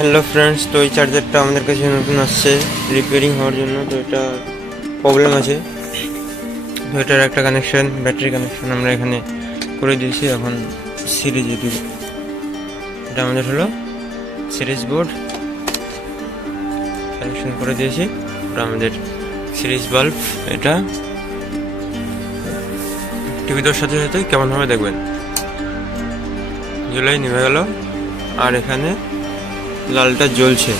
Hello friends, তো এই চার্জারটা আমাদের কাছে নতুন আসছে রিপেয়ারিং হওয়ার জন্য। তো এটা প্রবলেম আছে, তো এটার একটা কানেকশন, ব্যাটারি কানেকশন আমরা এখানে করে দিয়েছি। এখন সিরিজে দিব, এটা আমাদের হলো সিরিজ বোর্ড কানেকশন করে দিয়েছি। এটা আমাদের সিরিজ বাল্ব, এটা টিভিটার সাথে সাথে কেমনভাবে দেখবেন, জ্বলাই নিভে গেল আর এখানে লালটা জ্বলছে।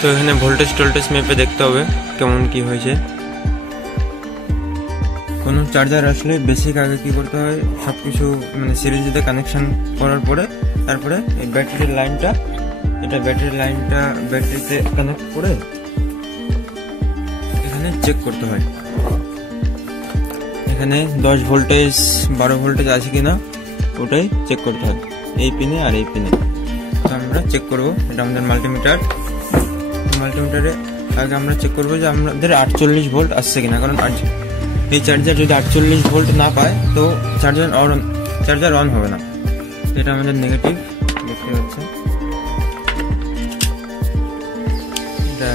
তো এখানে ভোল্টেজ টোল্টেজ মেপে দেখতে হবে কেমন কি হয়েছে। কোনো চার্জার আসলে বেসিক আগে কি করতে হয়, সব কিছু মানে সিরিজে কানেকশন করার পরে তারপরে এই ব্যাটারির লাইনটা, এটা ব্যাটারির লাইনটা ব্যাটারিতে কানেক্ট করে এখানে চেক করতে হয় এখানে 10 ভোল্টেজ 12 ভোল্টেজ আছে কিনা ওটাই চেক করতে হয়, এই পিনে আর এই পিনে। তো আমরা চেক করবো, এটা আমাদের মাল্টিমিটারে আগে আমরা চেক করবো যে আমাদের 48 ভোল্ট আসছে কিনা। কারণ এই চার্জার যদি 48 ভোল্ট না পায় তো চার্জার অন হবে না। এটা আমাদের নেগেটিভ দেখতে পাচ্ছে, এটা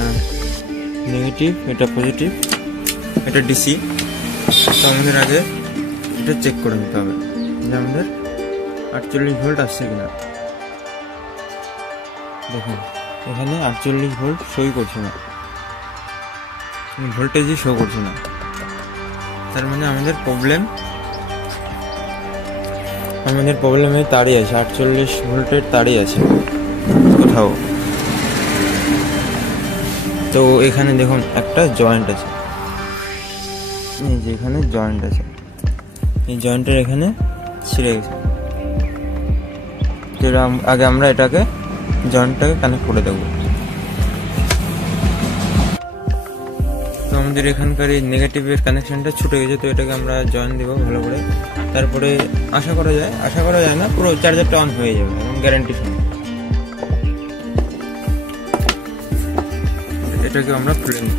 নেগেটিভ, এটা পজিটিভ, এটা ডিসি। তো আমাদের আগে এটা চেক করে নিতে হবে যে আমাদের 48 ভোল্ট আসছে কিনা। দেখুন এখানে 48 ভোল্ট শো করছে না, ভোল্টেজই শো করছে না, তার মানে আমাদের প্রবলেমে তারই আছে, 48 ভোল্টের তারই আছে কোথাও। তো এখানে দেখুন একটা জয়েন্ট আছে, এই যে এখানে জয়েন্ট আছে, এই জয়েন্টের এখানে ছিঁড়ে গেছে। তো আগে আমরা এটাকে জয়েন্টটাকে কানেক্ট করে দেবো। তো আমাদের এখানকার এই নেগেটিভের কানেকশনটা ছুটে গেছে, তো এটাকে আমরা জয়েন্ট দেবো ভালো করে। তারপরে আশা করা যায় না, পুরো চার্জারটা অন হয়ে যাবে এবং গ্যারান্টি সঙ্গে। এটাকে আমরা খুলে নিই।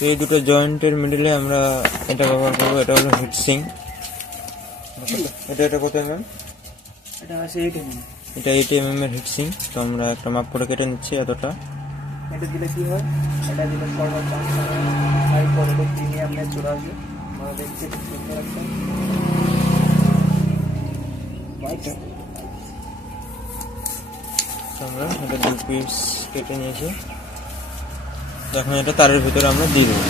তো এই দুটো জয়েন্টের মিডলে আমরা এটা ব্যবহার করবো, এটা হলো হিটসিং। এটা কত mm? এটা আছে 8 mm। এটা 8 mm এর হিটসিং। তো আমরা একটা মাপ করে কেটে নিচ্ছি এতটা। এটা দিলে কি হয়, এটা দিলে ফরওয়ার্ড চান্স সাইড পড়বে, প্রিমিয়াম নে চলে আসবে। আমরা দেখতে দেখতে রাখতে বাইটা। তো আমরা এটা 2 পিস কেটে নিয়েছি। এখন এটা তারের ভিতরে আমরা দিয়ে দেবো।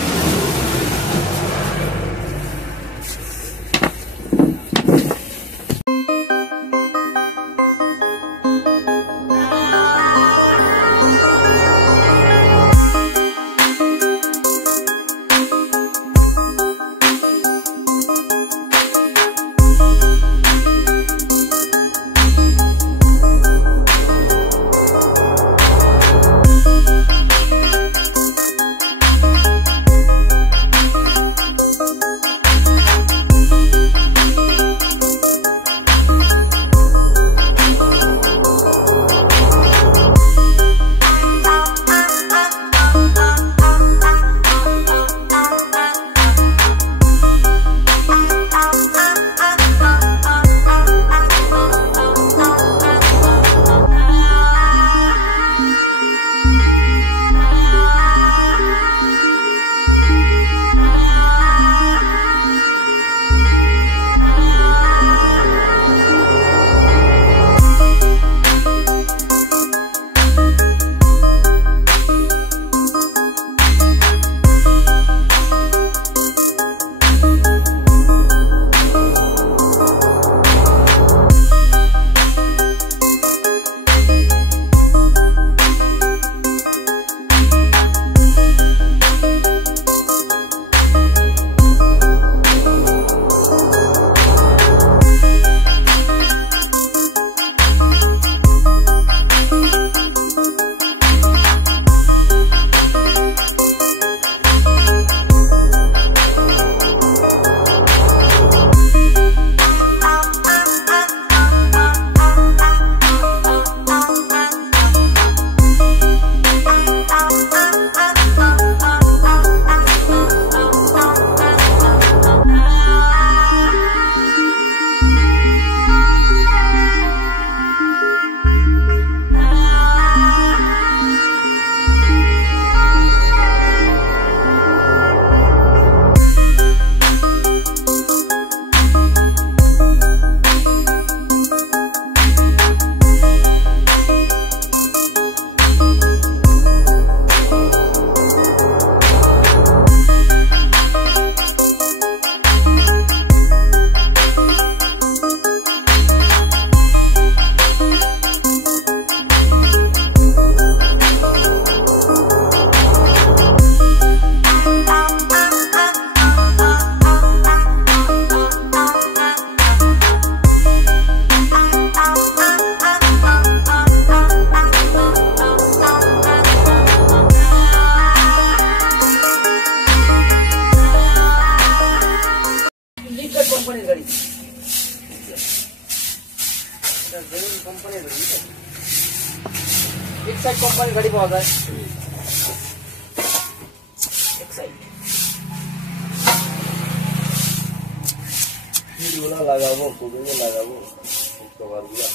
এক্সাইড কোম্পানির গাড়ি পাওয়া যায়। এক্সাইড সিটগুলো লাগাবো, কোথায় লাগাবো কভারগুলো।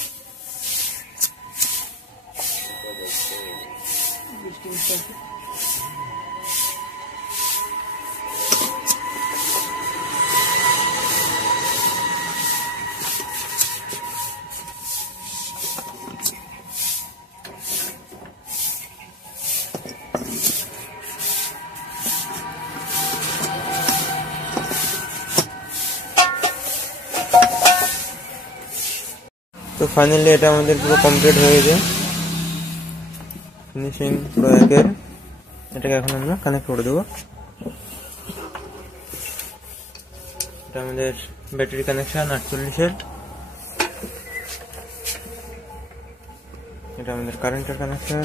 তো ফাইনালি এটা আমাদের পুরো কমপ্লিট হয়ে গেছে, ফিনিশিং পুরো একের। এটাকে এখন আমরা কানেক্ট করে দেবো। এটা আমাদের ব্যাটারি কানেকশন 48-এর। এটা আমাদের কারেন্টের কানেকশন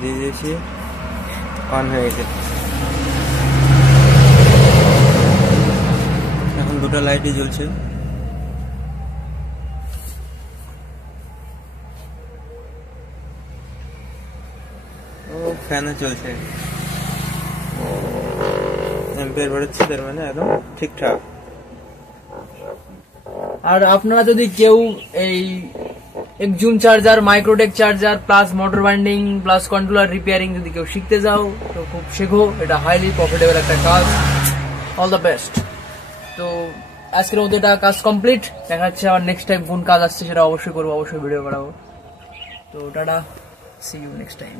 দিয়ে দিয়েছি, অন হয়ে গেছে। এখন দুটো লাইটই জ্বলছে। ও ফ্যানও চলছে, এম্পিয়ার বেরোচ্ছে, তার মানে একদম ঠিকঠাক। আর আপনারা যদি কেউ এই একজুন charger, Microtek charger plus motor binding plus controller repairing যদি কেউ শিখতে যাও তো খুব শেখো, এটা হাইলি প্রফিটেবল একটা কাজ। All the best. তো আজকের মধ্যে এটা কাজ কমপ্লিট। দেখা যাচ্ছে আবার নেক্সট টাইম কোন কাজ আসছে সেটা অবশ্যই করবো, অবশ্যই ভিডিও বানাবো। তো tata, see you next time.